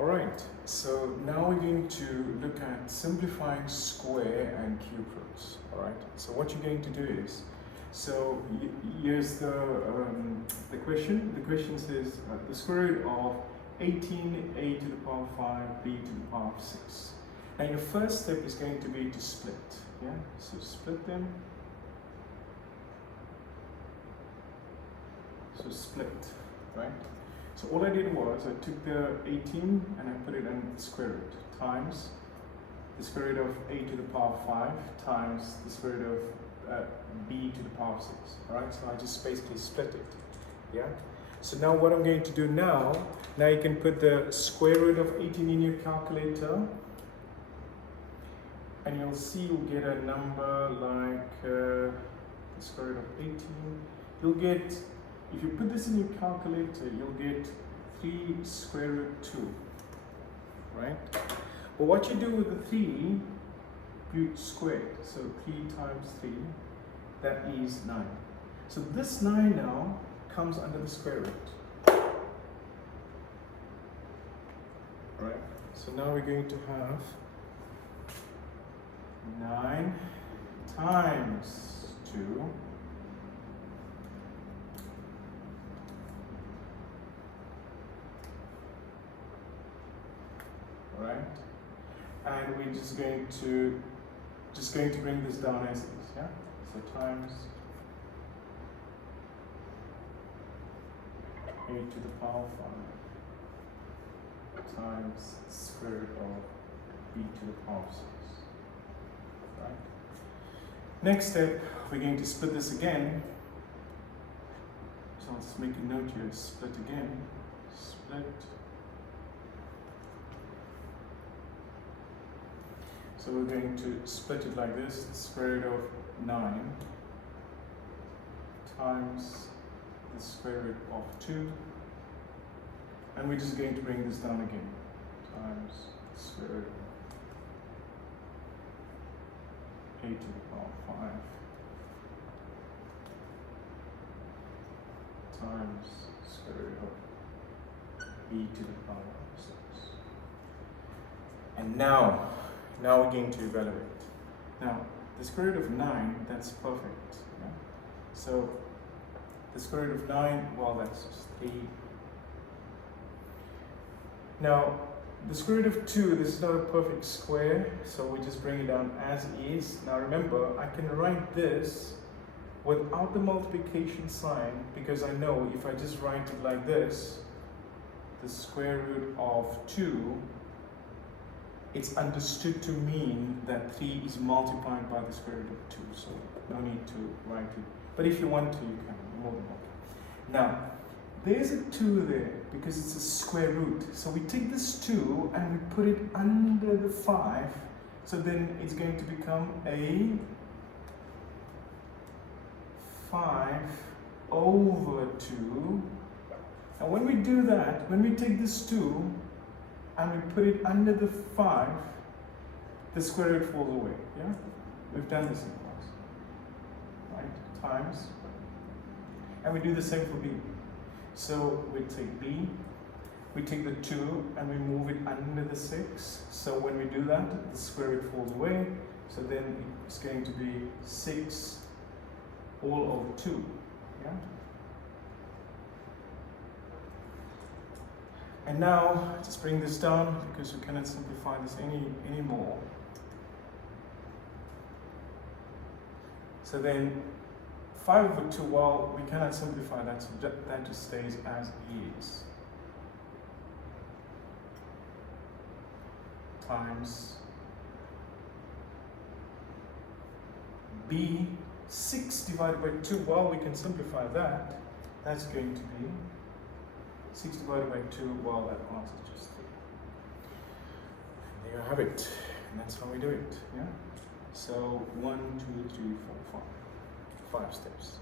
Alright, so now we're going to look at simplifying square and cube roots. Alright, so what you're going to do is, so here's the question. The question says the square root of 18a to the power 5 b to the power 6. Now your first step is going to be to split. Yeah, so split them. So split, right? So all I did was I took the 18 and I put it in the square root times the square root of a to the power 5 times the square root of b to the power 6. Alright, so I just basically split it. Yeah. So now what I'm going to do now you can put the square root of 18 in your calculator and you'll see you'll get a number like the square root of 18. You'll get, if you put this in your calculator, you'll get 3 square root 2, right? But what you do with the 3, you square it. So 3 times 3, that is 9. So this 9 now comes under the square root. Right? So now we're going to have 9 times 2 right? And we're just going to bring this down as is, yeah? So times a to the power 5 times square root of b to the power 6, right? Next step, we're going to split this again. So let's make a note here, split again, split. So we're going to split it like this, the square root of 9 times the square root of 2, and we're just going to bring this down again, times the square root of a to the power 5 times square root of b to the power 6. And now we're going to evaluate. Now, the square root of 9, that's perfect. Yeah? So, the square root of 9, well, that's just 3. Now, the square root of 2, this is not a perfect square, so we just bring it down as is. Now remember, I can write this without the multiplication sign, because I know if I just write it like this, the square root of 2, it's understood to mean that 3 is multiplied by the square root of 2, so no need to write it. But if you want to, you can, more than welcome. Now, there's a 2 there because it's a square root. So we take this 2 and we put it under the 5, so then it's going to become a 5 over 2. And when we do that, when we take this 2, and we put it under the 5, the square root falls away. Yeah? We've done this in class. Right? Times. And we do the same for b. So we take b, we take the 2, and we move it under the 6. So when we do that, the square root falls away. So then it's going to be 6 all over 2. Yeah? And now, just bring this down because we cannot simplify this anymore. So then, 5 over 2, well, we cannot simplify that, so that just stays as is. Times b, 6 divided by 2, well, we can simplify that. That's going to be 6 divided by 2, well, that answer is just 3. And there you have it. And that's how we do it. Yeah? So 1, 2, 3, 4, 5. 5 steps.